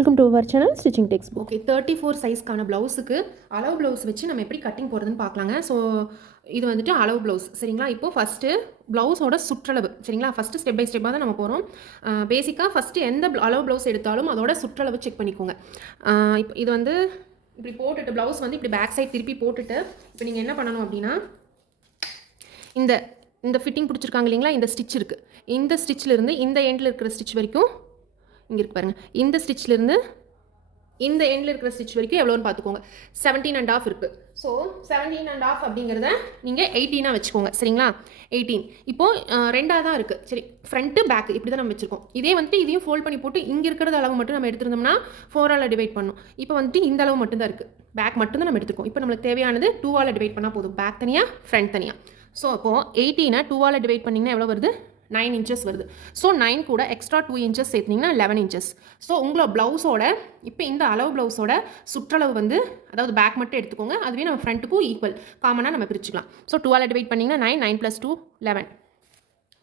Welcome to our channel stitching text okay thirty four சைஸ்க்கான ப்ளவுஸுக்கு அளவு blouse வச்சு நம்ம எப்படி கட்டிங் போகிறதுன்னு பார்க்கலாங்க. ஸோ இது வந்துட்டு அளவு ப்ளவுஸ் சரிங்களா? இப்போது ஃபஸ்ட்டு ப்ளவுஸோட சுற்றளவு. சரிங்களா? ஃபஸ்ட்டு ஸ்டெப் பை ஸ்டெப்பாக தான் நம்ம போகிறோம் பேசிக்காக ஃபஸ்ட்டு எந்த அளவு ப்ளவுஸ் எடுத்தாலும் அதோட சுற்றளவு செக் பண்ணிக்கோங்க. இப்போ இது வந்து இப்படி போட்டுட்டு ப்ளவுஸ் வந்து இப்படி பேக் சைட் திருப்பி போட்டுட்டு இப்போ நீங்கள் என்ன பண்ணணும் அப்படின்னா இந்த இந்த ஃபிட்டிங் பிடிச்சிருக்காங்க இல்லைங்களா? இந்த ஸ்டிச் இருக்குது இந்த ஸ்டிச்சில் இருந்து இந்த எண்டில் இருக்கிற ஸ்டிச் வரைக்கும் இங்கே இருக்கு பாருங்கள் இந்த ஸ்டிச்லேருந்து இந்த எண்டில் இருக்கிற ஸ்டிச் வரைக்கும் எவ்வளோன்னு பார்த்துக்கோங்க செவன்டீன் அண்ட் ஆஃப் இருக்குது ஸோ செவன்டீன் அண்ட் ஆஃப் அப்படிங்கிறத நீங்கள் எயிட்டீனாக வச்சுக்கோங்க. சரிங்களா? எயிட்டீன் இப்போது ரெண்டாக தான் இருக்குது சரி ஃப்ரண்ட்டு பேக் இப்படி தான் நம்ம வச்சுருக்கோம். இதே வந்துட்டு இதையும் ஃபோல்ட் பண்ணி போட்டு இங்கே இருக்கிறது அளவு மட்டும் நம்ம எடுத்திருந்தோம்னா ஃபோரால் டிவைட் பண்ணும். இப்போ வந்துட்டு இந்த அளவு மட்டும்தான் இருக்குது பேக் மட்டும்தான் நம்ம எடுத்துருக்கோம் இப்போ நம்மளுக்கு தேவையானது டூவால் டிவைட் பண்ணால் போதும். பேக் தனியாக ஃப்ரண்ட் தனியாக ஸோ அப்போது எயிட்டீனை டூவால் டிவைட் பண்ணிங்கன்னா எவ்வளோ வருது? நைன் இன்ச்சஸ் வருது. ஸோ நைன் கூட எக்ஸ்ட்ரா டூ இன்ச்சஸ் சேர்த்திங்கன்னா லெவன் இன்ச்சஸ் ஸோ உங்களோட ப்ளவுஸோட இப்போ இந்த அளவு ப்ளவுஸோட சுற்றளவு வந்து அதாவது பேக் மட்டும் எடுத்துக்கோங்க. அதுவே நம்ம ஃப்ரண்ட்டுக்கும் ஈக்குவல் காமனாக நம்ம பிரிச்சுக்கலாம். ஸோ டுவெல் டிவைட் பண்ணிங்கன்னா nine nine plus two eleven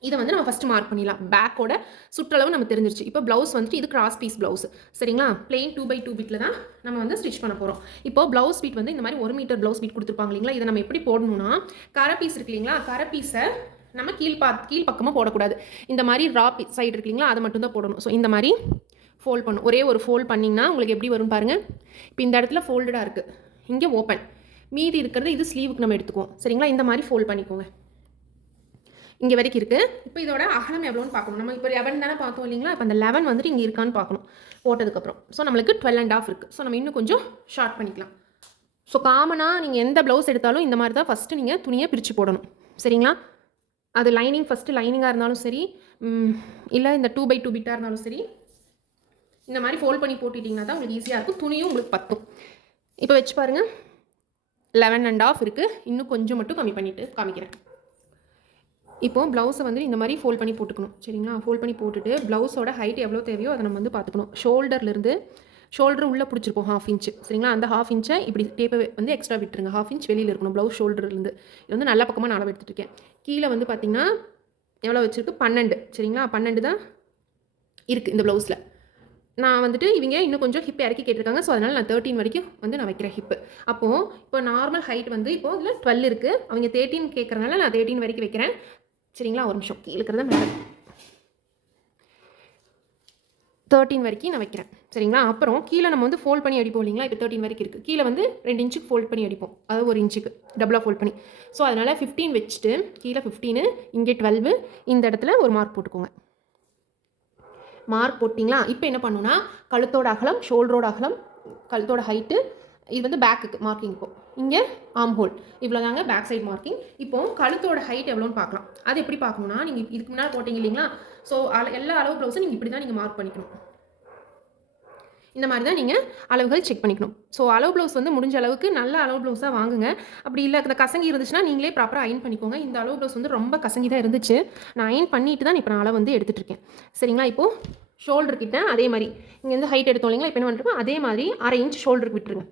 இதை வந்து நம்ம ஃபஸ்ட்டு மார்க் பண்ணிடலாம். பேக்கோட சுற்றளவு நம்ம தெரிஞ்சிருச்சு. இப்போ ப்ளவுஸ் வந்துட்டு இது கிராஸ் பீஸ் ப்ளவுஸ் சரிங்களா? பிளெயின் டூ பை டூ பீட்டில் தான் நம்ம வந்து ஸ்டிச் பண்ண போகிறோம் இப்போ ப்ளவுஸ் பீட் வந்து இந்த மாதிரி ஒரு மீட்டர் ப்ளவுஸ் பீட் கொடுத்துருப்பாங்க இல்லைங்களா? இதை நம்ம எப்படி போடணும்னா கரை பீஸ் இருக்கு இல்லைங்களா? கரை பீஸை நம்ம கீழ் பா கீழ் பக்கமாக போடக்கூடாது. இந்த மாதிரி ரா சைடு இருக்கு இல்லைங்களா அதை மட்டும் தான் போடணும். ஸோ இந்த மாதிரி ஃபோல்ட் பண்ணும் ஒரே ஒரு ஃபோல்ட் பண்ணிங்கன்னா உங்களுக்கு எப்படி வரும் பாருங்கள் இப்போ இந்த இடத்துல ஃபோல்டடாக இருக்குது இங்கே ஓப்பன் மீதி இருக்கிறது இது ஸ்லீவுக்கு நம்ம எடுத்துக்குவோம். சரிங்களா? இந்த மாதிரி ஃபோல்ட் பண்ணிக்கோங்க. இங்கே வரைக்கும் இருக்குது இப்போ இதோட அகலம் எவ்வளோன்னு பார்க்கணும். நம்ம இப்போ லெவன் தானே பார்த்தோம் இல்லைங்களா? இப்போ அந்த லெவன் வந்துட்டு இங்கே இருக்கான்னு பார்க்கணும். போட்டதுக்கப்புறம் ஸோ நம்மளுக்கு டுவெல் அண்ட் ஆஃப் இருக்குது ஸோ நம்ம இன்னும் கொஞ்சம் ஷார்ட் பண்ணிக்கலாம். ஸோ காமனாக நீங்கள் எந்த ப்ளவுஸ் எடுத்தாலும் இந்த மாதிரி தான் ஃபஸ்ட்டு நீங்கள் துணியை பிரித்து போடணும். சரிங்களா? அது லைனிங் ஃபஸ்ட்டு லைனிங்காக இருந்தாலும் சரி இல்லை இந்த டூ பை டூ பிட்டாக இருந்தாலும் சரி இந்த மாதிரி ஃபோல்ட் பண்ணி போட்டுட்டிங்கன்னா தான் உங்களுக்கு ஈஸியாக இருக்கும். துணியும் உங்களுக்கு பத்தும். இப்போ வச்சு பாருங்கள் லெவன் அண்ட் ஆஃப் இருக்குது இன்னும் கொஞ்சம் மட்டும் கம்மி பண்ணிவிட்டு காமிக்கிறேன். இப்போது ப்ளவுஸை வந்து இந்த மாதிரி ஃபோல்ட் பண்ணி போட்டுக்கணும். சரிங்களா? ஃபோல்ட் பண்ணி போட்டுட்டு ப்ளவுஸோட ஹைட் எவ்வளோ தேவையோ அதை நம்ம வந்து பார்த்துக்கணும். ஷோல்டர்லேருந்து ஷோல்டர் உள்ளே பிடிச்சிருக்கும் ஹாஃப் இன்ச்சு சரிங்களா? அந்த ஹாஃப் இன்ச்சை இப்படி டேப்பை வந்து எக்ஸ்ட்ரா விட்டுருங்க. ஹாஃப் இன்ச் வெளியில் இருக்கணும். ப்ளவுஸ் ஷோல்டர்லேருந்து இது வந்து நல்ல பக்கமாக நான் அளவு கீழே வந்து பார்த்தீங்கன்னா எவ்வளோ வச்சுருக்கு? பன்னெண்டு. சரிங்களா? பன்னெண்டு தான் இருக்குது இந்த ப்ளவுஸில் நான் வந்துட்டு இவங்க இன்னும் கொஞ்சம் ஹிப் இறக்கி கேட்டிருக்காங்க. ஸோ அதனால் நான் தேர்ட்டின் வரைக்கும் வந்து நான் வைக்கிறேன் ஹிப்பு அப்போது இப்போ நார்மல் ஹைட் வந்து இப்போ இதில் டுவெல் இருக்குது அவங்க தேர்ட்டின் கேட்குறதுனால நான் தேர்ட்டின் வரைக்கும் வைக்கிறேன். சரிங்களா? ஒரு நிமிஷம். கீழே இருக்கிறத மேலே. தேர்ட்டின் வரைக்கும் நான் வைக்கிறேன். சரிங்களா? அப்புறம் கீழே நம்ம வந்து ஃபோல்ட் பண்ணி அடிப்போம் இல்லைங்களா? இப்போ தேர்ட்டின் வரைக்கும் இருக்குது கீழே வந்து ரெண்டு இன்ச்சுக்கு ஃபோல்ட் பண்ணி அடிப்போம். அதாவது ஒரு இன்ச்சுக்கு டபுளாக ஃபோல்ட் பண்ணி. ஸோ அதனால் ஃபிஃப்டீன் வச்சுட்டு கீழே ஃபிஃப்டீனு இங்கே டுவெல்வு இந்த இடத்துல ஒரு மார்க் போட்டுக்கோங்க. மார்க் போட்டிங்களா? இப்போ என்ன பண்ணுன்னா கழுத்தோட அகலம் ஷோல்டரோட அகலம் கழுத்தோட ஹைட்டு இது வந்து பேக்குக்கு மார்க்கிங் இப்போ. இங்கே ஆம் ஹோல் இவ்வளோ தாங்க பேக் சைட் மார்க்கிங் இப்போ கழுத்தோட ஹைட் எவ்வளோன்னு பார்க்கலாம். அது எப்படி பார்க்கணும்னா நீங்கள் இதுக்கு முன்னால் போட்டிங்க இல்லைங்களா? ஸோ எல்லா அளவு ப்ளவுஸும் நீங்கள் இப்படி தான் நீங்கள் மார்க் பண்ணிக்கணும். இந்த மாதிரி தான் நீங்கள் அளவுகள் செக் பண்ணிக்கணும். ஸோ அளவு ப்ளவுஸ் வந்து முடிஞ்ச அளவுக்கு நல்ல அளவு ப்ளவுஸாக வாங்குங்க. அப்படி இல்லை இந்த கசங்கி இருந்துச்சுன்னா நீங்களே ப்ராப்பராக அயன் பண்ணிக்கோங்க. இந்த அளவு ப்ளவுஸ் வந்து ரொம்ப கசங்கி தான் இருந்துச்சு. நான் அயன் பண்ணிட்டு தான் இப்போ நான் அளவு வந்து எடுத்துகிட்டு இருக்கேன். சரிங்களா? இப்போது ஷோல்டர் கிட்ட அதே மாதிரி. இங்கேருந்து ஹைட் எடுத்தோம் இல்லைங்களா? இப்போ என்ன பண்ணுறோம் அதே மாதிரி அரை இன்ச் ஷோல்டருக்கு விட்டுருங்க.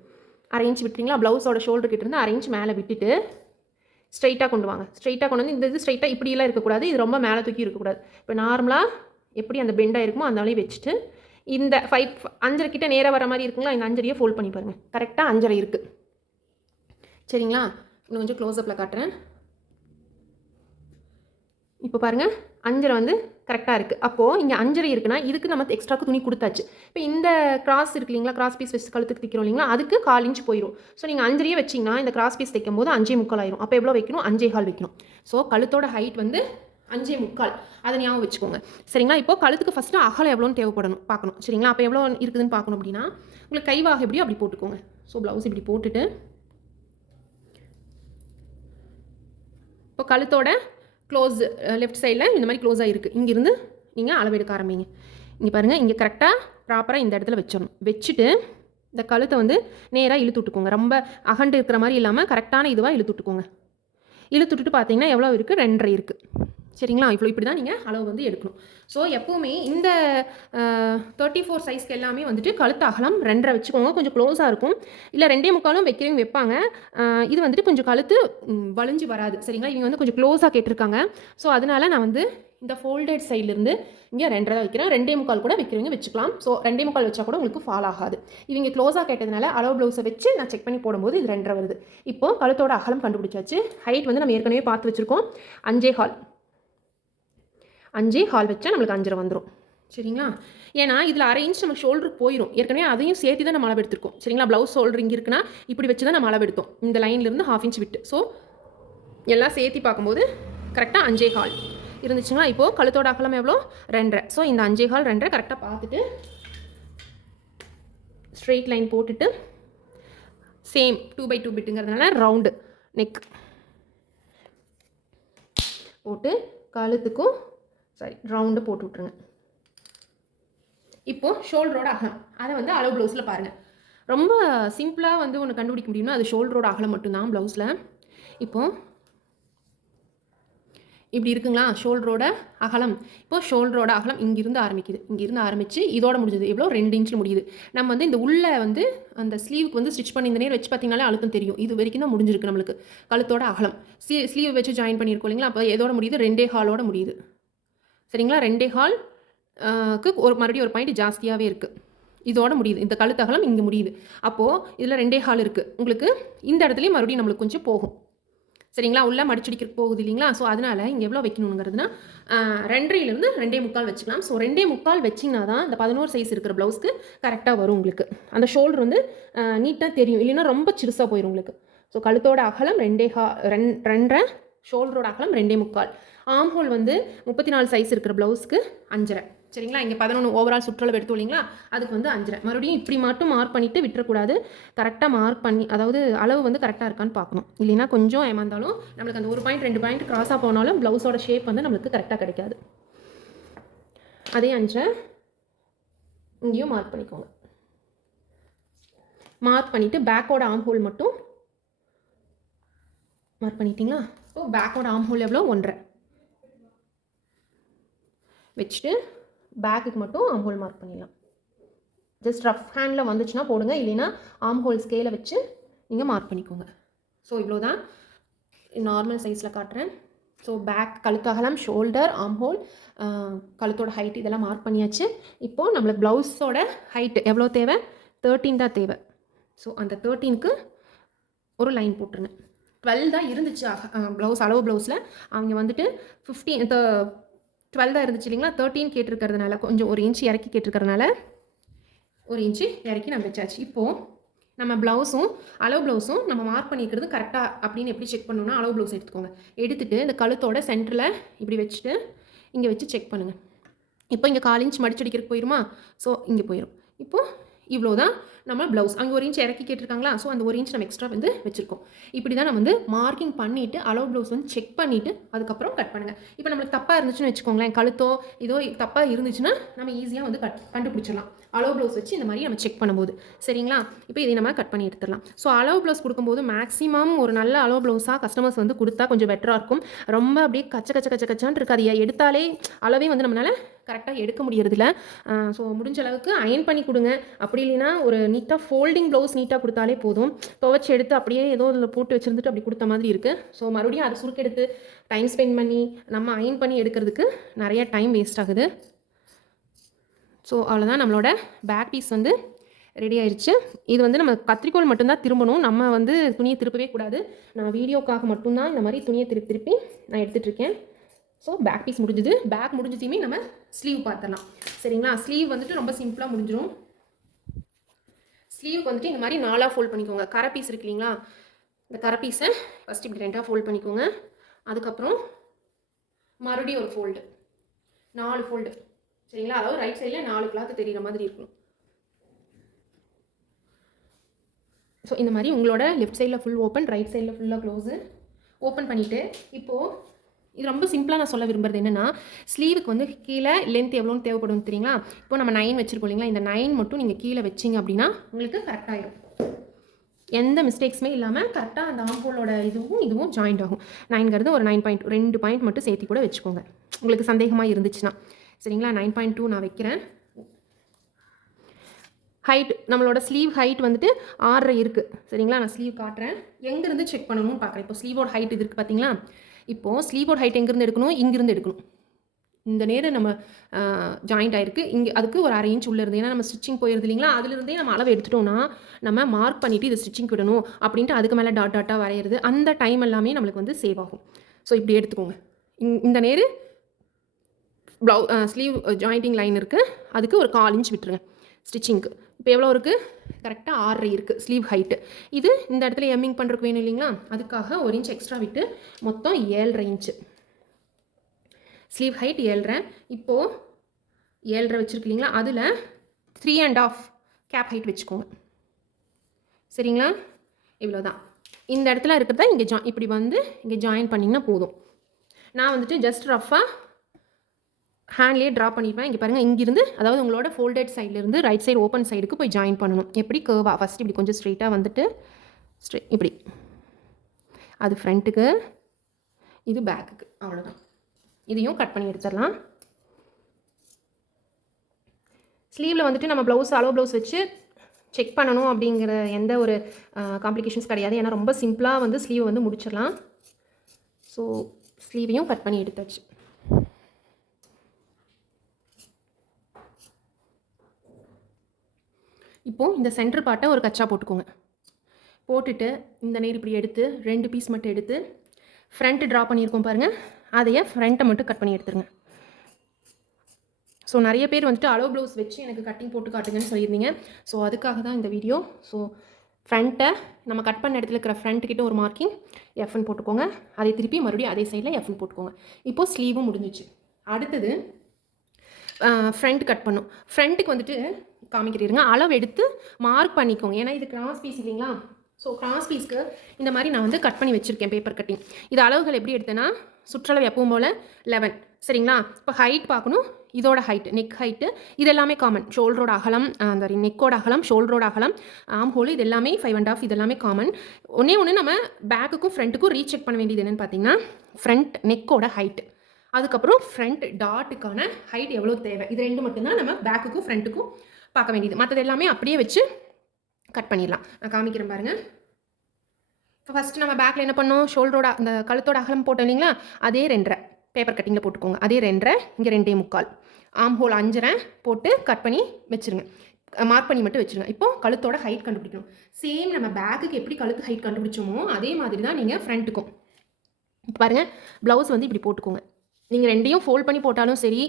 அரேஞ்ச் விட்டுறீங்களா? ப்ளவுஸோட ஷோல்டர் கிட்ட இருந்து அரை மேலே விட்டுட்டு ஸ்ட்ரைட்டாக கொண்டு வாங்க. ஸ்ட்ரைட்டாக கொண்டு வந்து இந்த இது ஸ்ட்ரைட்டாக இப்படியெல்லாம் இருக்கக்கூடாது. இது ரொம்ப மேலே தூக்கி இருக்கக்கூடாது. இப்போ நார்மலாக எப்படி அந்த பெண்டாக இருக்குமோ அந்த அளவு வச்சுட்டு இந்த ஃபைவ் அஞ்சரை கிட்ட நேராக வர மாதிரி இருக்குங்களா? இந்த அஞ்சரையை ஃபோல்ட் பண்ணி பாருங்கள் கரெக்டாக அஞ்சரை இருக்குது சரிங்களா? இன்னும் கொஞ்சம் க்ளோஸ்அப்பில் காட்டுறேன். இப்போ பாருங்கள் அஞ்சரை வந்து கரெக்டாக இருக்குது அப்போது இங்கே அஞ்சரை இருக்குன்னா இதுக்கு நம்ம எக்ஸ்ட்ராக்கு துணி கொடுத்தாச்சு. இப்போ இந்த கிராஸ் இருக்கு இல்லைங்களா? கிராஸ் பீஸ் வச்சு கழுத்துக்கு தைக்கிறோம் இல்லைங்களா? அதுக்கு கால் இன்ச் போயிடும் ஸோ நீங்கள் அஞ்சரையே வச்சிங்கன்னா இந்த கிராஸ் பீஸ் தைக்கும் போது அஞ்சே முக்கால் ஆயிரும். அப்போ எவ்வளோ வைக்கணும்? அஞ்சே கால் வைக்கணும். ஸோ கழுத்தோட ஹைட் வந்து அஞ்சே முக்கால். அதை ஞாபகம் வச்சுக்கோங்க. சரிங்களா? இப்போ கழுத்துக்கு ஃபஸ்ட்டு அகலம் எவ்வளோன்னு தேவைப்படணும். பார்க்கணும். சரிங்களா? அப்போ எவ்வளோ இருக்குதுன்னு பார்க்கணும் அப்படின்னா உங்களுக்கு கைவாக எப்படியோ அப்படி போட்டுக்கோங்க. ஸோ ப்ளவுஸ் இப்படி போட்டுட்டு இப்போ கழுத்தோட க்ளோஸ் லெஃப்ட் சைடில் இந்த மாதிரி க்ளோஸாக இருக்குது இங்கேருந்து நீங்கள் அளவெடுக்க ஆரம்பிங்க. இங்கே பாருங்கள் இங்கே கரெக்டாக ப்ராப்பராக இந்த இடத்துல வச்சிடணும். வச்சுட்டு இந்த கழுத்தை வந்து நேராக இழுத்து விட்டுக்கோங்க. ரொம்ப அகண்டு இருக்கிற மாதிரி இல்லாமல் கரெக்டான இதுவாக இழுத்து விட்டுக்கோங்க. இழுத்து விட்டுட்டு பார்த்தீங்கன்னா எவ்வளோ இருக்குது ரெண்டரை இருக்குது சரிங்களா? இவ்வளோ இப்படி தான் நீங்கள் அளவு வந்து எடுக்கணும். ஸோ எப்போவுமே இந்த தேர்ட்டி ஃபோர் சைஸ்க்கு எல்லாமே வந்துட்டு கழுத்து அகலம் ரெண்டரை வச்சுக்கோங்க. கொஞ்சம் க்ளோஸாக இருக்கும். இல்லை ரெண்டே முக்காலும் வைக்கிறவங்க வைப்பாங்க. இது வந்துட்டு கொஞ்சம் கழுத்து வளைஞ்சு வராது. சரிங்களா? இவங்க வந்து கொஞ்சம் க்ளோஸாக கேட்டிருக்காங்க. ஸோ அதனால நான் வந்து இந்த ஃபோல்டட் சைட்லேருந்து இங்கே ரெண்டரை தான் வைக்கிறேன். ரெண்டே முக்கால் கூட வைக்கிறவங்க வச்சுக்கலாம். ஸோ ரெண்டே முக்கால் வச்சா கூட உங்களுக்கு ஃபால் ஆகாது. இவங்க க்ளோஸாக கேட்டதுனால அளவு ப்ளவுஸை வச்சு நான் செக் பண்ணி போடும்போது இது ரெண்டரை வருது. இப்போது கழுத்தோட அகலம் கண்டுபிடிச்சாச்சு. ஹைட் வந்து நம்ம ஏற்கனவே பார்த்து வச்சுருக்கோம். அஞ்சே ஹால் அஞ்சே ஹால் வச்சா நம்மளுக்கு அஞ்சரை வந்துடும் சரிங்களா? ஏன்னா இதில் அரை இன்ச் நம்ம ஷோல்டர் போயிடும் ஏற்கனவே அதையும் சேர்த்து தான் நம்ம அளவு எடுத்திருக்கோம் சரிங்களா? ப்ளவுஸ் ஷோல்டர் இங்கே இருக்குன்னா இப்படி வச்சு தான் நம்ம அளவு எடுத்தோம் இந்த லைன்லேருந்து ஹாஃப் இன்ச் விட்டு. ஸோ எல்லாம் சேர்த்து பார்க்கும்போது கரெக்டாக அஞ்சே ஹால் இருந்துச்சுங்களா? இப்போது கழுத்தோட அகலம் எவ்வளோ? ரெண்டரை. ஸோ இந்த அஞ்சே ஹால் ரெண்டரை கரெக்டாக பார்த்துட்டு ஸ்ட்ரெயிட் லைன் போட்டுட்டு சேம் டூ பை டூ பிட்டுங்கிறதுனால ரவுண்டு நெக் போட்டு கழுத்துக்கும் சாரி ரவுண்டு போட்டு விட்ருங்க இப்போது ஷோல்டரோட அகலம். அதை வந்து அளவு ப்ளவுஸில் பாருங்கள் ரொம்ப சிம்பிளாக வந்து ஒன்று கண்டுபிடிக்க முடியும்னா அது ஷோல்டரோட அகலம் மட்டும்தான் ப்ளவுஸில் இப்போது இப்படி இருக்குங்களா? ஷோல்டரோட அகலம். இப்போ ஷோல்டரோட அகலம் இங்கிருந்து ஆரம்பிக்குது. இங்கிருந்து ஆரம்பித்து இதோட முடிஞ்சது. எவ்வளோ ரெண்டு இன்ச்சில் முடியுது. நம்ம வந்து இந்த உள்ளே வந்து அந்த ஸ்லீவுக்கு வந்து ஸ்டிச் பண்ணி இந்த நேரம் வச்சு பார்த்தீங்கனாலே அழுத்தம் தெரியும். இது வரைக்கும் தான் முடிஞ்சிருக்கு நம்மளுக்கு. கழுத்தோட அகலம். ஸ்லீவ் வச்சு ஜாயின் பண்ணியிருக்கோம் இல்லைங்களா? அப்போ எதோட முடியுது. ரெண்டே ஹாலோட முடியுது. சரிங்களா? ரெண்டே ஹால் க்கு ஒரு மறுபடியும் ஒரு பாயிண்ட் ஜாஸ்தியாகவே இருக்குது இதோட முடியுது. இந்த கழுத்தகலம் இங்கே முடியுது. அப்போது இதில் ரெண்டே ஹால் இருக்குது உங்களுக்கு இந்த இடத்துலையும் மறுபடியும் நம்மளுக்கு கொஞ்சம் போகும். சரிங்களா? உள்ளே மடிச்சடிக்கிறதுக்கு போகுது இல்லைங்களா? ஸோ அதனால் இங்கே எவ்வளோ வைக்கணுங்கிறதுனா ரெண்டரையிலேருந்து ரெண்டே முக்கால் வச்சுக்கலாம். ஸோ ரெண்டே முக்கால் வச்சிங்கன்னா தான் இந்த பதினோரு சைஸ் இருக்கிற ப்ளவுஸ்க்கு கரெக்டாக வரும் உங்களுக்கு. அந்த ஷோல்டர் வந்து நீட்டாக தெரியும். இல்லைன்னா ரொம்ப சிறுசாக போயிடும் உங்களுக்கு. ஸோ கழுத்தோட அகலம் ரெண்டே ஹா ரெண் ரெண்டரை ஷோல்டரோட அகலம் ரெண்டே முக்கால். ஆம் ஹோல் வந்து முப்பத்தி நாலு சைஸ் இருக்கிற ப்ளவுஸ்க்கு அஞ்சரை. சரிங்களா? இங்கே பதினொன்று ஓவரால் சுற்றளவு எடுத்து இல்லைங்களா? அதுக்கு வந்து அஞ்சரை. மறுபடியும் இப்படி மட்டும் மார்க் பண்ணிவிட்டு விட்டுறக்கூடாது. கரெக்டாக மார்க் பண்ணி அதாவது அளவு வந்து கரெக்டாக இருக்கான்னு பார்க்கணும். இல்லைன்னா கொஞ்சம் ஏமாந்தாலும் நம்மளுக்கு அந்த ஒரு பாயிண்ட் ரெண்டு பாயிண்ட் க்ராஸாக போனாலும் ப்ளவுஸோட ஷேப் வந்து நம்மளுக்கு கரெக்டாக கிடைக்காது. அதே அஞ்சரை. இங்கேயும் மார்க் பண்ணிக்கோங்க. மார்க் பண்ணிவிட்டு பேக்கோட ஆம் ஹோல் மட்டும் மார்க் பண்ணிட்டீங்களா? ஸோ பேக்கோட ஆம் ஹோல் எவ்வளோ ஒன்றரை. வச்சுட்டு பேக்குக்கு மட்டும் ஆம் ஹோல் மார்க் பண்ணிடலாம். ஜஸ்ட் ரஃப் ஹேண்டில் வந்துச்சுன்னா போடுங்க. இல்லைன்னா ஆம் ஹோல் ஸ்கேலை வச்சு நீங்கள் மார்க் பண்ணிக்கோங்க. ஸோ இவ்வளோ தான் நார்மல் சைஸில் காட்டுறேன். ஸோ பேக் கழுத்து அகலம் ஷோல்டர் ஆம் ஹோல் கழுத்தோட ஹைட் இதெல்லாம் மார்க் பண்ணியாச்சு. இப்போது நம்மளுக்கு ப்ளவுஸோட ஹைட்டு எவ்வளோ தேவை? தேர்ட்டீன் தான் தேவை. ஸோ அந்த தேர்ட்டீனுக்கு ஒரு லைன் போட்டுருங்க. டுவெல் தான் இருந்துச்சு. ப்ளவுஸ் அளவு ப்ளவுஸில் அவங்க வந்துட்டு ஃபிஃப்டீன் டுவெல் தான் இருந்துச்சு இல்லைங்களா? தேர்ட்டீன் கேட்டிருக்கிறதுனால கொஞ்சம் ஒரு இன்ச் இறக்கி கேட்டிருக்கிறதுனால ஒரு இன்ச்சு இறக்கி நம்ம வச்சாச்சு. இப்போது நம்ம ப்ளவுஸும் அளவு ப்ளவுஸும் நம்ம மார்க் பண்ணிக்கிறது கரெக்டாக அப்படின்னு எப்படி செக் பண்ணணும்னா அளவு ப்ளவுஸ் எடுத்துக்கோங்க. எடுத்துகிட்டு இந்த கழுத்தோட சென்டரில் இப்படி வச்சுட்டு இங்கே வச்சு செக் பண்ணுங்கள் இப்போ இங்கே கால் இன்ச் மடிச்சடிக்கிறதுக்கு போயிருமா? ஸோ இங்கே போயிடும் இப்போது இவ்வளோ தான் நம்ம ப்ளவுஸ் அங்கே ஒரு இன்ச் இறக்கி கேட்டிருக்காங்களா? ஸோ அந்த ஒரு இன்ச் நம்ம எக்ஸ்ட்ரா வந்து வச்சுருக்கோம். இப்படி தான் நம்ம வந்து மார்க்கிங் பண்ணிவிட்டு அளவு ப்ளவுஸ் வந்து செக் பண்ணிவிட்டு அதுக்கப்புறம் கட் பண்ணுங்கள் இப்போ நம்மளுக்கு தப்பாக இருந்துச்சுன்னு வச்சுக்கோங்களேன் கழுத்தோ இதோ தப்பாக இருந்துச்சுன்னா நம்ம ஈஸியாக வந்து கட் கண்டுபிடிச்சிடலாம். அளவு ப்ளவுஸ் வச்சு இந்த மாதிரி நம்ம செக் பண்ணும்போது. சரிங்களா? இப்போ இதை நம்ம கட் பண்ணி எடுத்துடலாம். ஸோ அளவு ப்ளவுஸ் கொடுக்கும்போது மேக்ஸிமம் ஒரு நல்ல அளவு ப்ளவுஸாக கஸ்டமர்ஸ் வந்து கொடுத்தா கொஞ்சம் பெட்டராக இருக்கும். ரொம்ப அப்படியே கச்ச கச்ச கச்ச கச்சான் இருக்காது எடுத்தாலே அளவே வந்து நம்மளால் கரெக்டாக எடுக்க முடியறதில்ல. ஸோ முடிஞ்ச அளவுக்கு அயன் பண்ணி கொடுங்க. அப்படி இல்லைன்னா ஒரு நீட்டாக ஃபோல்டிங் ப்ளவுஸ் நீட்டாக கொடுத்தாலே போதும். துவச்சி எடுத்து அப்படியே ஏதோ இதில் போட்டு வச்சுருந்துட்டு அப்படி கொடுத்த மாதிரி இருக்குது ஸோ மறுபடியும் அதை சுருக்கெடுத்து டைம் ஸ்பெண்ட் பண்ணி நம்ம அயன் பண்ணி எடுக்கிறதுக்கு நிறைய டைம் வேஸ்ட் ஆகுது. ஸோ அவ்வளோதான் நம்மளோட பேக் பீஸ் வந்து ரெடி ஆயிடுச்சு இது வந்து நம்ம கத்திரிக்கோள் மட்டும்தான் திரும்பணும். நம்ம வந்து துணியை திருப்பவே கூடாது. நான் வீடியோக்காக மட்டும்தான் இந்த மாதிரி துணியை திருப்பி திருப்பி நான் எடுத்துகிட்டு இருக்கேன். ஸோ பேக் பீஸ் முடிஞ்சுது. பேக் முடிஞ்சதையுமே நம்ம ஸ்லீவ் பார்த்துடலாம். சரிங்களா? ஸ்லீவ் வந்துட்டு ரொம்ப சிம்பிளாக முடிஞ்சிடும் ஸ்லீவுக்கு வந்துட்டு இந்த மாதிரி நாலாக ஃபோல்ட் பண்ணிக்கோங்க. கரை பீஸ் இருக்கு இல்லைங்களா? இந்த கரை பீஸை ஃபஸ்ட் இப்படி ரெண்டாக ஃபோல்ட் பண்ணிக்கோங்க. அதுக்கப்புறம் மறுபடியும் ஒரு ஃபோல்டு நாலு ஃபோல்டு சரிங்களா? அதாவது ரைட் சைடில் நாலு கிளாத் தெரிகிற மாதிரி இருக்கும் ஸோ இந்த மாதிரி உங்களோட லெஃப்ட் சைடில் ஃபுல் ஓப்பன் ரைட் சைடில் ஃபுல்லாக க்ளோஸு ஓப்பன் பண்ணிவிட்டு இப்போது இது ரொம்ப சிம்பிளாக நான் சொல்ல விரும்புறது என்னென்னா ஸ்லீவுக்கு வந்து கீழே லென்த் எவ்வளோன்னு தேவைப்படும் தெரியுங்களா? இப்போ நம்ம நைன் வச்சுருக்கோம் இல்லைங்களா? இந்த நைன் மட்டும் நீங்கள் கீழே வச்சிங்க அப்படின்னா உங்களுக்கு கரெக்டாகிடும் எந்த மிஸ்டேக்ஸுமே இல்லாமல் கரெக்டாக அந்த ஆம்போலோட இதுவும் இதுவும் ஜாயிண்ட் ஆகும். நைன்கிறது ஒரு நைன் பாயிண்ட் ரெண்டு பாயிண்ட் மட்டும் சேர்த்து கூட வச்சுக்கோங்க. உங்களுக்கு சந்தேகமாக இருந்துச்சுன்னா. சரிங்களா? நைன் பாயிண்ட் டூ நான் வைக்கிறேன். ஹைட் நம்மளோட ஸ்லீவ் ஹைட் வந்துட்டு ஆறரை இருக்குது சரிங்களா? நான் ஸ்லீவ் காட்டுறேன். எங்கேருந்து செக் பண்ணணும்னு பார்க்குறேன். இப்போ ஸ்லீவோட ஹைட் இது இருக்குது பார்த்தீங்களா இப்போது ஸ்லீவோட ஹைட் எங்கேருந்து எடுக்கணும்? இங்கேருந்து எடுக்கணும். இந்த நேரம் நம்ம ஜாயிண்ட் ஆயிருக்கு. இங்கே அதுக்கு ஒரு அரை இன்ச் உள்ளே இருந்து. ஏன்னா நம்ம ஸ்டிச்சிங் போயிருது இல்லைங்களா? அதுலேருந்தே நம்ம அளவு எடுத்துட்டோம்னா நம்ம மார்க் பண்ணிவிட்டு இது ஸ்டிச்சிங் விடணும் அப்படின்ட்டு அதுக்கு மேலே டாட் டாட்டாக வரைகிறது அந்த டைம் எல்லாமே நம்மளுக்கு வந்து சேவ் ஆகும். ஸோ இப்படி எடுத்துக்கோங்க. இந்- இந்த நேரு ப்ளவு ஸ்லீவ் ஜாயிண்டிங் லைன் இருக்குது அதுக்கு ஒரு கால் இன்ச் விட்டுருங்க. ஸ்டிச்சிங்க்கு இப்போ எவ்வளோ இருக்குது கரெக்டாக ஆறரை இருக்குது ஸ்லீவ் ஹைட்டு இது இந்த இடத்துல எம்மிங் பண்ணுறதுக்கு வேணும் இல்லைங்களா? அதுக்காக ஒரு இன்ச் எக்ஸ்ட்ரா விட்டு மொத்தம் ஏழரை இன்ச்சு ஸ்லீவ் ஹைட் ஏழ்ரை. இப்போது ஏழரை வச்சுருக்கு இல்லைங்களா? அதில் three and half cap height வச்சுக்கோங்க. சரிங்களா? இவ்வளோதான் இந்த இடத்துல இருக்கிறத இங்கே ஜா இப்படி வந்து இங்கே ஜாயின் பண்ணிங்கன்னா போதும். நான் வந்துட்டு ஜஸ்ட் ரஃபாக ஹேண்ட்லேயே ட்ரா பண்ணிடுவேன் இங்கே பாருங்கள் இங்கிருந்து அதாவது உங்களோட ஃபோல்டட் சைட்லேருந்து ரைட் சைடு ஓப்பன் சைடுக்கு போய் ஜாயின் பண்ணணும். எப்படி கேர்வா ஃபஸ்ட் இப்படி கொஞ்சம் ஸ்ட்ரெயிட்டாக வந்துட்டு ஸ்ட்ரெ இப்படி. அது ஃப்ரண்ட்டுக்கு இது பேக்குக்கு அவ்வளோதான் இதையும் கட் பண்ணி எடுத்துடலாம். ஸ்லீவில் வந்துட்டு நம்ம ப்ளவுஸ் அளவு ப்ளவுஸ் வச்சு செக் பண்ணணும் அப்படிங்கிற எந்த ஒரு காம்ப்ளிகேஷன்ஸ் கிடையாது. ஏன்னா ரொம்ப சிம்பிளாக வந்து ஸ்லீவை வந்து முடிச்சிடலாம். ஸோ ஸ்லீவையும் கட் பண்ணி எடுத்தாச்சு. இப்போது இந்த சென்டர் பார்ட்டை ஒரு கச்சா போட்டுக்கோங்க. போட்டுட்டு இந்த நேர் இப்படி எடுத்து ரெண்டு பீஸ் மட்டும் எடுத்து ஃப்ரண்ட்டு ட்ரா பண்ணியிருக்கோம் பாருங்கள் அதையே ஃப்ரண்ட்டை மட்டும் கட் பண்ணி எடுத்துருங்க. ஸோ நிறைய பேர் வந்துட்டு அளவு ப்ளவுஸ் வச்சு எனக்கு கட்டிங் போட்டு காட்டுங்கன்னு சொல்லியிருந்தீங்க. ஸோ அதுக்காக தான் இந்த வீடியோ ஸோ ஃப்ரண்ட்டை நம்ம கட் பண்ண இடத்துல இருக்கிற ஃப்ரண்ட்டுக்கிட்ட ஒரு மார்க்கிங் எஃப்னு போட்டுக்கோங்க. அதை திருப்பி மறுபடியும் அதே சைடில் எஃப்னு போட்டுக்கோங்க. இப்போது ஸ்லீவும் முடிஞ்சிச்சு. அடுத்தது ஃப்ரண்ட் கட் பண்ணும். ஃப்ரண்ட்டுக்கு வந்துட்டு காமிக்கிறீருங்க. அளவு எடுத்து மார்க் பண்ணிக்கோங்க. ஏன்னா இது கிராஸ் பீஸ் இல்லைங்களா? ஸோ கிராஸ் பீஸ்க்கு இந்த மாதிரி நான் வந்து கட் பண்ணி வச்சுருக்கேன் பேப்பர் கட்டிங் இது அளவுகள் எப்படி எடுத்தேன்னா சுற்றளவு எப்பவும் போல் லெவன் சரிங்களா? இப்போ ஹைட் பார்க்கணும். இதோட ஹைட் நெக் ஹைட்டு இது எல்லாமே காமன் ஷோல்டரோட அகலம் அந்த நெக்கோட அகலம் ஷோல்டரோட அகலம் ஆம் ஹோல் இது எல்லாமே ஃபைவ் அண்ட் ஆஃப் இது எல்லாமே காமன் ஒன்றே ஒன்று நம்ம பேக்குக்கும் ஃப்ரண்ட்டுக்கும் ரீசெக் பண்ண வேண்டியது என்னென்னு பார்த்தீங்கன்னா ஃப்ரண்ட் நெக்கோட ஹைட்டு அதுக்கப்புறம் ஃப்ரண்ட் டாட்டுக்கான ஹைட் எவ்வளோ தேவை? இது ரெண்டு மட்டும்தான் நம்ம பேக்குக்கும் ஃப்ரண்ட்டுக்கும் பார்க்க வேண்டியது. மற்றது எல்லாமே அப்படியே வச்சு கட் பண்ணிடலாம். நான் காமிக்கிறேன் பாருங்கள் இப்போ ஃபஸ்ட்டு நம்ம பேக்கில் என்ன பண்ணோம்? ஷோல்டரோட அந்த கழுத்தோட அகலம் போட்டோம் இல்லைங்களா? அதே ரெண்டரை. பேப்பர் கட்டிங்கில் போட்டுக்கோங்க. அதே ரெண்டரை இங்கே ரெண்டே முக்கால். ஆம் ஹோல் அஞ்சரை போட்டு கட் பண்ணி வச்சுருங்க. மார்க் பண்ணி மட்டும் வச்சுருங்க. இப்போ கழுத்தோட ஹைட் கண்டுபிடிக்கணும். சேம் நம்ம பேக்குக்கு எப்படி கழுத்து ஹைட் கண்டுபிடிச்சோமோ அதே மாதிரி தான் நீங்கள் ஃப்ரண்ட்டுக்கும் பாருங்கள் ப்ளவுஸ் வந்து இப்படி போட்டுக்கோங்க. நீங்கள் ரெண்டையும் ஃபோல்ட் பண்ணி போட்டாலும் சரி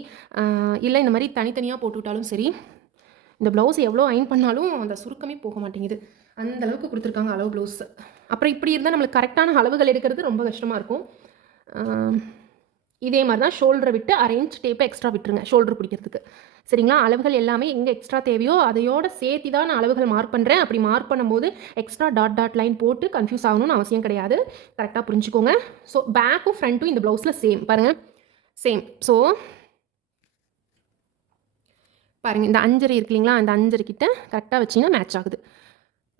இல்லை இந்த மாதிரி தனித்தனியாக போட்டு விட்டாலும் சரி இந்த ப்ளவுஸ் எவ்வளோ அயன் பண்ணாலும் அந்த சுருக்கமே போக மாட்டேங்குது. அந்த அளவுக்கு கொடுத்துருக்காங்க அளவு ப்ளவுஸ் அப்புறம் இப்படி இருந்தால் நம்மளுக்கு கரெக்டான அளவுகள் எடுக்கிறது ரொம்ப கஷ்டமாக இருக்கும். இதே மாதிரி தான் ஷோல்டரை விட்டு அரேஞ்ச் டேப்பை எக்ஸ்ட்ரா விட்டுருங்க ஷோல்டர் பிடிக்கிறதுக்கு. சரிங்களா? அளவுகள் எல்லாமே எங்கே எக்ஸ்ட்ரா தேவையோ அதையோட சேர்த்து தான் நான் அளவுகள் மார்க் பண்ணுறேன் அப்படி மார்க் பண்ணும்போது எக்ஸ்ட்ரா டாட் டாட் லைன் போட்டு கன்ஃபியூஸ் ஆகணும்னு அவசியம் கிடையாது. கரெக்டாக புரிஞ்சுக்கோங்க. ஸோ பேக்கும் ஃப்ரண்ட்டும் இந்த ப்ளவுஸில் சேம் பாருங்கள் சேம் ஸோ பாருங்கள் இந்த அஞ்சரை இருக்குல்லைங்களா அந்த அஞ்சரை கிட்ட கரெக்டாக வச்சிங்கன்னா மேட்ச் ஆகுது.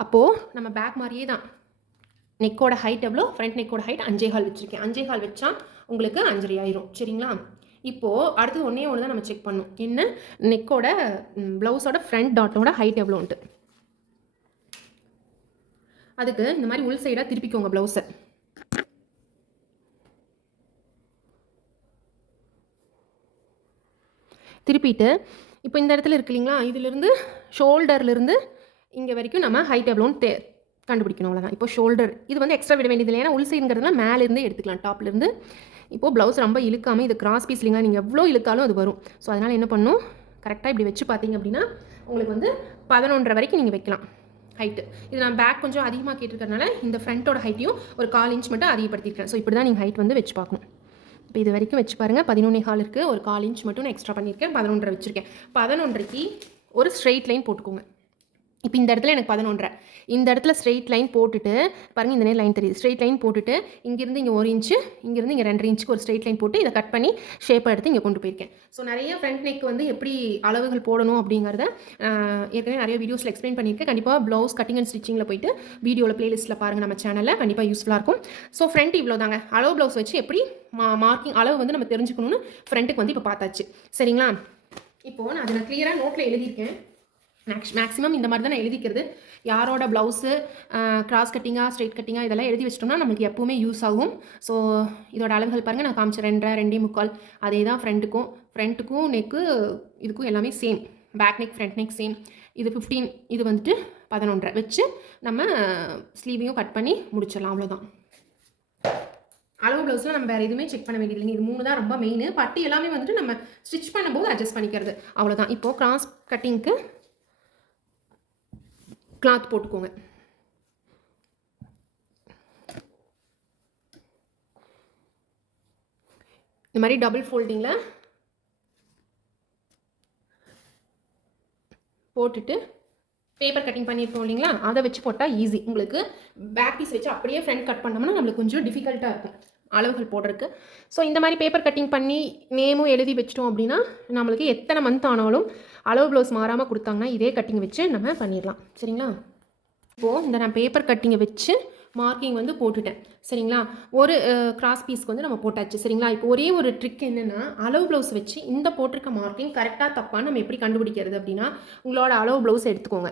அப்போது நம்ம பேக் மாதிரியே தான். நெக்கோட ஹைட் எவ்வளோ? ஃப்ரண்ட் நெக்கோட ஹைட் அஞ்சே கால் வச்சுருக்கேன். அஞ்சே கால் வச்சா உங்களுக்கு அஞ்சரை ஆயிரும். சரிங்களா? இப்போது அடுத்தது ஒன்றே ஒன்று தான் நம்ம செக் பண்ணணும். என்ன? நெக்கோட ப்ளவுஸோட ஃப்ரண்ட் டாட்டோட ஹைட் எவ்வளோன்ட்டு. அதுக்கு இந்த மாதிரி உள் சைடாக திருப்பிக்கோங்க ப்ளவுஸை திருப்பிட்டு இப்போ இந்த இடத்துல இருக்கு இல்லைங்களா இதிலிருந்து ஷோல்டர்லேருந்து இங்கே வரைக்கும் நம்ம ஹைட் எவ்வளோன்னு தே கண்டுபிடிக்கணும் அவ்வளோதான் இப்போ ஷோல்டர் இது வந்து எக்ஸ்ட்ரா விட வேண்டியது இல்லை ஏன்னா உள் சைடுங்கிறதுல மேலேருந்தே எடுத்துக்கலாம். டாப்லேருந்து இப்போது ப்ளவுஸ் ரொம்ப இழுக்காமல் இது கிராஸ் பீஸ் இல்லைங்களா நீங்கள் எவ்வளோ இழுத்தாலும் அது வரும். ஸோ அதனால் என்ன பண்ணணும் கரெக்டாக இப்படி வச்சு பார்த்தீங்க அப்படின்னா உங்களுக்கு வந்து பதினொன்றரை வரைக்கும் நீங்கள் வைக்கலாம். ஹைட்டு இது நான் பேக் கொஞ்சம் அதிகமாக கேட்டிருக்கறனால இந்த ஃப்ரண்ட்டோட ஹைட்டையும் ஒரு கால் இன்ச் மட்டும் அதிகப்படுத்திருக்கேன் ஸோ இப்படி தான் நீங்கள் ஹைட் வந்து வச்சு பார்க்கணும். இப்போ இது வரைக்கும் வச்சு பாருங்கள் பதினொன்னே கால் இருக்குது ஒரு கால் இன்ச் மட்டும் நான் எக்ஸ்ட்ரா பண்ணியிருக்கேன் பதினொன்றரை வச்சுருக்கேன். பதினொன்றைக்கு ஒரு ஸ்ட்ரெயிட் லைன் போட்டுக்கோங்க. இப்போ இந்த இடத்துல எனக்கு பதினொன்றரை. இந்த இடத்துல ஸ்ட்ரெயிட் லைன் போட்டுட்டு பாருங்கள் இந்த நேரம் லைன் தெரியுது. ஸ்ட்ரெயிட் லைன் போட்டுட்டு இங்கேருந்து இங்கே ஒரு இன்ச்சு இங்கேருந்து இங்கே ரெண்டரை இன்ச்சுக்கு ஒரு ஸ்ட்ரெயிட் லைன் போட்டு இதை கட் பண்ணி ஷேப்பை எடுத்து இங்கே கொண்டு போயிருக்கேன். ஸோ நிறைய ஃப்ரண்ட் நெக் வந்து எப்படி அளவுகள் போடணும் அப்படிங்கிறத ஏற்கனவே நிறைய வீடியோஸில் எக்ஸ்பிளைன் பண்ணியிருக்கேன். கண்டிப்பாக ப்ளவுஸ் கட்டிங் அண்ட் ஸ்டிச்சிங்கில் போயிட்டு வீடியோவில் பிளேலிஸ்ட்டில் பாருங்கள் நம்ம சேனலில் கண்டிப்பாக யூஸ்ஃபுல்லாக இருக்கும். ஸோ ஃப்ரண்ட் இவ்வளோ தாங்க அளவு ப்ளவுஸ் வச்சு எப்படி மா மார்க்கிங் அளவு வந்து நம்ம தெரிஞ்சுக்கணும்னு ஃப்ரண்ட்டுக்கு வந்து இப்போ பார்த்தாச்சு. சரிங்களா? இப்போது நான் அதை நான் கிளியராக நோட்டில் எழுதியிருக்கேன். மேக்ஸ் மேக்ஸிமம் இந்த மாதிரி தான் நான் எழுதிக்கிறது. யாரோட ப்ளவுஸு கிராஸ் கட்டிங்காக ஸ்ட்ரெயிட் கட்டிங்காக இதெல்லாம் எழுதி வச்சிட்டோம்னா நமக்கு எப்போவுமே யூஸ் ஆகும். ஸோ இதோட அளவுகள் பாருங்கள் நான் காமிச்சேன் ரெண்டரை ரெண்டே முக்கால். அதே தான் ஃப்ரண்ட்டுக்கும் ஃப்ரண்ட்டுக்கும் நெக்கு இதுக்கும் எல்லாமே same back neck front neck same இது ஃபிஃப்டீன் இது வந்துட்டு பதினொன்றரை. வச்சு நம்ம ஸ்லீவையும் கட் பண்ணி முடிச்சிடலாம். அவ்வளோதான் அளவு ப்ளவுஸில் நம்ம வேறு எதுவுமே செக் பண்ண வேண்டியது இது மூணு தான் ரொம்ப மெயின் பட்டி எல்லாமே வந்துட்டு நம்ம ஸ்டிச் பண்ணும்போது அட்ஜஸ்ட் பண்ணிக்கிறது. அவ்வளோதான் இப்போது கிராஸ் கட்டிங்க்கு கிளாத் போட்டுக்கோங்க. இந்த மாதிரி டபுள் ஃபோல்டிங்கில் போட்டுட்டு பேப்பர் கட்டிங் பண்ணியிருப்போம் இல்லைங்களா? அதை வச்சு போட்டால் ஈஸி உங்களுக்கு பேக் பீஸ் வச்சு அப்படியே ஃப்ரண்ட் கட் பண்ணோம்னா நம்மளுக்கு கொஞ்சம் டிஃபிகல்ட்டாக இருக்கும். அளவுகள் போடுறதுக்கு. ஸோ இந்த மாதிரி பேப்பர் கட்டிங் பண்ணி நேமும் எழுதி வச்சிட்டோம் அப்படின்னா நம்மளுக்கு எத்தனை மந்த் ஆனாலும் அளவு ப்ளவுஸ் மாறாமல் கொடுத்தாங்கன்னா இதே கட்டிங் வச்சு நம்ம பண்ணிடலாம். சரிங்களா? இப்போது இந்த நான் பேப்பர் கட்டிங்கை வச்சு மார்க்கிங் வந்து போட்டுட்டேன். சரிங்களா? ஒரு கிராஸ் பீஸ்க்கு வந்து நம்ம போட்டாச்சு. சரிங்களா? இப்போ ஒரே ஒரு ட்ரிக் என்னென்னா அளவு ப்ளவுஸ் வச்சு இந்த போட்டிருக்க மார்க்கிங் கரெக்டாக தப்பான்னு நம்ம எப்படி கண்டுபிடிக்கிறது அப்படின்னா உங்களோட அளவு ப்ளவுஸ் எடுத்துக்கோங்க.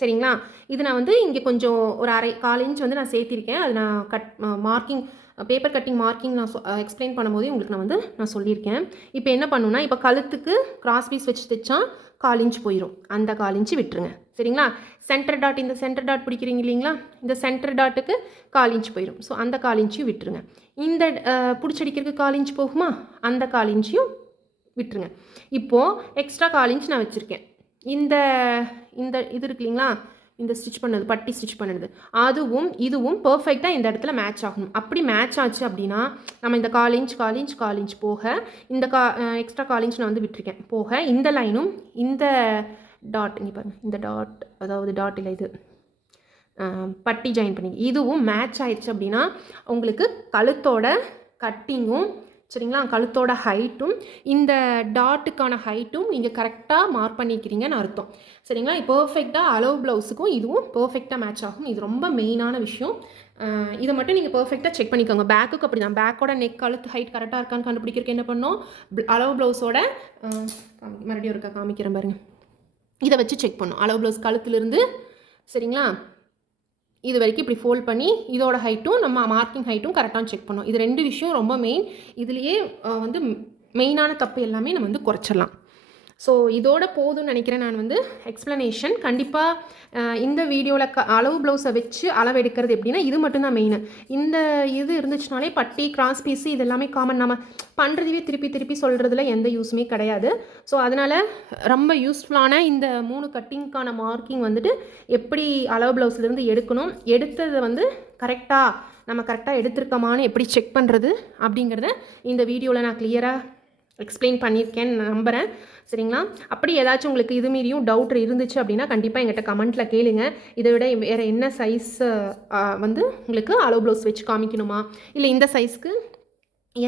சரிங்களா? இது நான் வந்து இங்கே கொஞ்சம் ஒரு அரை கால் இன்ச் வந்து நான் சேர்த்திருக்கேன். அது நான் cut marking paper cutting marking நான் எக்ஸ்பிளைன் பண்ணும்போதே உங்களுக்கு நான் வந்து நான் சொல்லியிருக்கேன். இப்போ என்ன பண்ணுன்னா இப்போ கழுத்துக்கு கிராஸ் பீஸ் வச்சு தைச்சா கால் இன்ச் போயிடும் அந்த கால் இன்ச்சு விட்டுருங்க. சரிங்களா? சென்டர் டாட் இந்த சென்டர் டாட் பிடிக்கிறீங்க இல்லைங்களா? இந்த சென்டர் டாட்டுக்கு கால் இன்ச் போயிடும் ஸோ அந்த கால் இன்ச்சையும் விட்டுருங்க. இந்த பிடிச்சடிக்கிறதுக்கு கால் இன்ச் போகுமா? அந்த கால் இன்ச்சையும் விட்டுருங்க. இப்போது எக்ஸ்ட்ரா கால் இன்ச் நான் வச்சுருக்கேன். இந்த இந்த இது இருக்கு இல்லைங்களா? இந்த ஸ்டிச் பண்ணது பட்டி ஸ்டிச் பண்ணுறது அதுவும் இதுவும் பர்ஃபெக்டாக இந்த இடத்துல மேட்ச் ஆகணும். அப்படி மேட்ச் ஆச்சு அப்படின்னா நம்ம இந்த கால் இன்ச் கால் இன்ச் கால் இன்ச் போக இந்த கா எக்ஸ்ட்ரா கால் இன்ச் நான் வந்து விட்டுருக்கேன். போக இந்த லைனும் இந்த டாட் இங்கே பாருங்கள் இந்த டாட் அதாவது டாட் இல்லை இது. பட்டி ஜாயின் பண்ணி இதுவும் மேட்ச் ஆயிடுச்சு அப்படின்னா உங்களுக்கு கழுத்தோட கட்டிங்கும் சரிங்களா? கழுத்தோட ஹைட்டும் இந்த டாட்டுக்கான ஹைட்டும் நீங்கள் கரெக்டாக மார்க் பண்ணிக்கிறீங்கன்னு அர்த்தம். சரிங்களா? பர்ஃபெக்டாக அளவு ப்ளவுஸுக்கும் இதுவும் பர்ஃபெக்டாக மேட்ச் ஆகும். இது ரொம்ப மெயினான விஷயம். இதை மட்டும் நீங்கள் பர்ஃபெக்டாக செக் பண்ணிக்கோங்க. பேக்குக்கு அப்படி தான் பேக்கோட நெக் கழுத்து ஹைட் கரெக்டாக இருக்கான்னு கண்டுபிடிக்கிறதுக்கு என்ன பண்ணோம்? அலோ ப்ளவுஸோட மறுபடியும் இருக்கா காமிக்கிறேன் பாருங்கள் இதை வச்சு செக் பண்ணும். அளவு ப்ளவுஸ் கழுத்துலேருந்து சரிங்களா? இது வரைக்கும் இப்படி ஃபோல்ட் பண்ணி இதோட ஹைட்டும் நம்ம மார்க்கிங் ஹைட்டும் கரெக்டாக செக் பண்ணோம். இது ரெண்டு விஷயம் ரொம்ப மெயின் இதுலேயே வந்து மெயினான தப்பு எல்லாமே நம்ம வந்து குறைச்சிடலாம். ஸோ இதோட போதும்னு நினைக்கிறேன் நான் வந்து எக்ஸ்ப்ளனேஷன் கண்டிப்பாக இந்த வீடியோவில் க அளவு ப்ளவுஸை வச்சு அளவு எடுக்கிறது எப்படின்னா இது மட்டும்தான் மெயின் இந்த இது இருந்துச்சுனாலே பட்டி கிராஸ் பீஸு இது எல்லாமே காமன் நம்ம பண்ணுறதுவே திருப்பி திருப்பி சொல்கிறதுல எந்த யூஸுமே கிடையாது. ஸோ அதனால் ரொம்ப யூஸ்ஃபுல்லான இந்த மூணு கட்டிங்க்கான மார்க்கிங் வந்துட்டு எப்படி அளவு ப்ளவுஸ்லேருந்து எடுக்கணும் எடுத்ததை வந்து கரெக்டாக நம்ம கரெக்டாக எடுத்திருக்கோமான்னு எப்படி செக் பண்ணுறது அப்படிங்கிறத இந்த வீடியோவில் நான் கிளியராக எக்ஸ்பிளைன் பண்ணியிருக்கேன்னு நம்புகிறேன் சரிங்களா? அப்படி ஏதாச்சும் உங்களுக்கு இது மீறியும் டவுட் இருந்துச்சு அப்படின்னா கண்டிப்பாக எங்கிட்ட கமெண்ட்டில் கேளுங்க. இதை விட வேறு என்ன சைஸ் வந்து உங்களுக்கு அளவு ப்ளவுஸ் வச்சு காமிக்கணுமா? இல்லை இந்த சைஸ்க்கு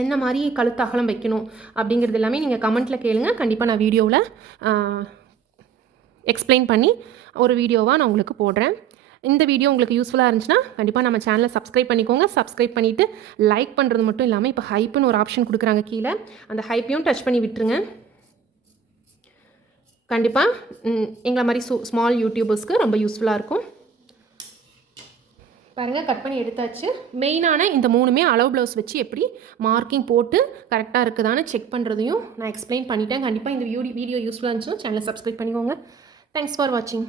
என்ன மாதிரி கழுத்து அகலம் வைக்கணும்? அப்படிங்கிறது எல்லாமே நீங்கள் கமெண்ட்டில் கேளுங்க. கண்டிப்பாக நான் வீடியோவில் எக்ஸ்பிளைன் பண்ணி ஒரு வீடியோவாக நான் உங்களுக்கு போடுறேன். இந்த வீடியோ உங்களுக்கு யூஸ்ஃபுல்லாக இருந்துச்சுன்னா கண்டிப்பாக நம்ம சேனலை சப்ஸ்கிரைப் பண்ணிக்கோங்க. சப்ஸ்கிரைப் பண்ணிவிட்டு லைக் பண்ணுறது மட்டும் இல்லாமல் இப்போ ஹைப்புன்னு ஒரு ஆப்ஷன் கொடுக்குறாங்க கீழே. அந்த ஹைப்பையும் டச் பண்ணி விட்டுருங்க. கண்டிப்பாக எங்களை மாதிரி சு ஸ்மால் யூடியூபர்ஸ்க்கு ரொம்ப யூஸ்ஃபுல்லாக இருக்கும். பாருங்கள் கட் பண்ணி எடுத்தாச்சு. மெயினான இந்த மூணுமே அளவு ப்ளவுஸ் வச்சு எப்படி மார்க்கிங் போட்டு கரெக்டாக இருக்குதான்னு செக் பண்ணுறதையும் நான் எக்ஸ்பிளைன் பண்ணிட்டேன். கண்டிப்பாக இந்த வீடியோ வீடியோ யூஸ்ஃபுல்லாக இருந்துச்சுன்னா சேனலை சப்ஸ்கிரைப் பண்ணிக்கோங்க. தேங்க்ஸ் ஃபார் வாட்சிங்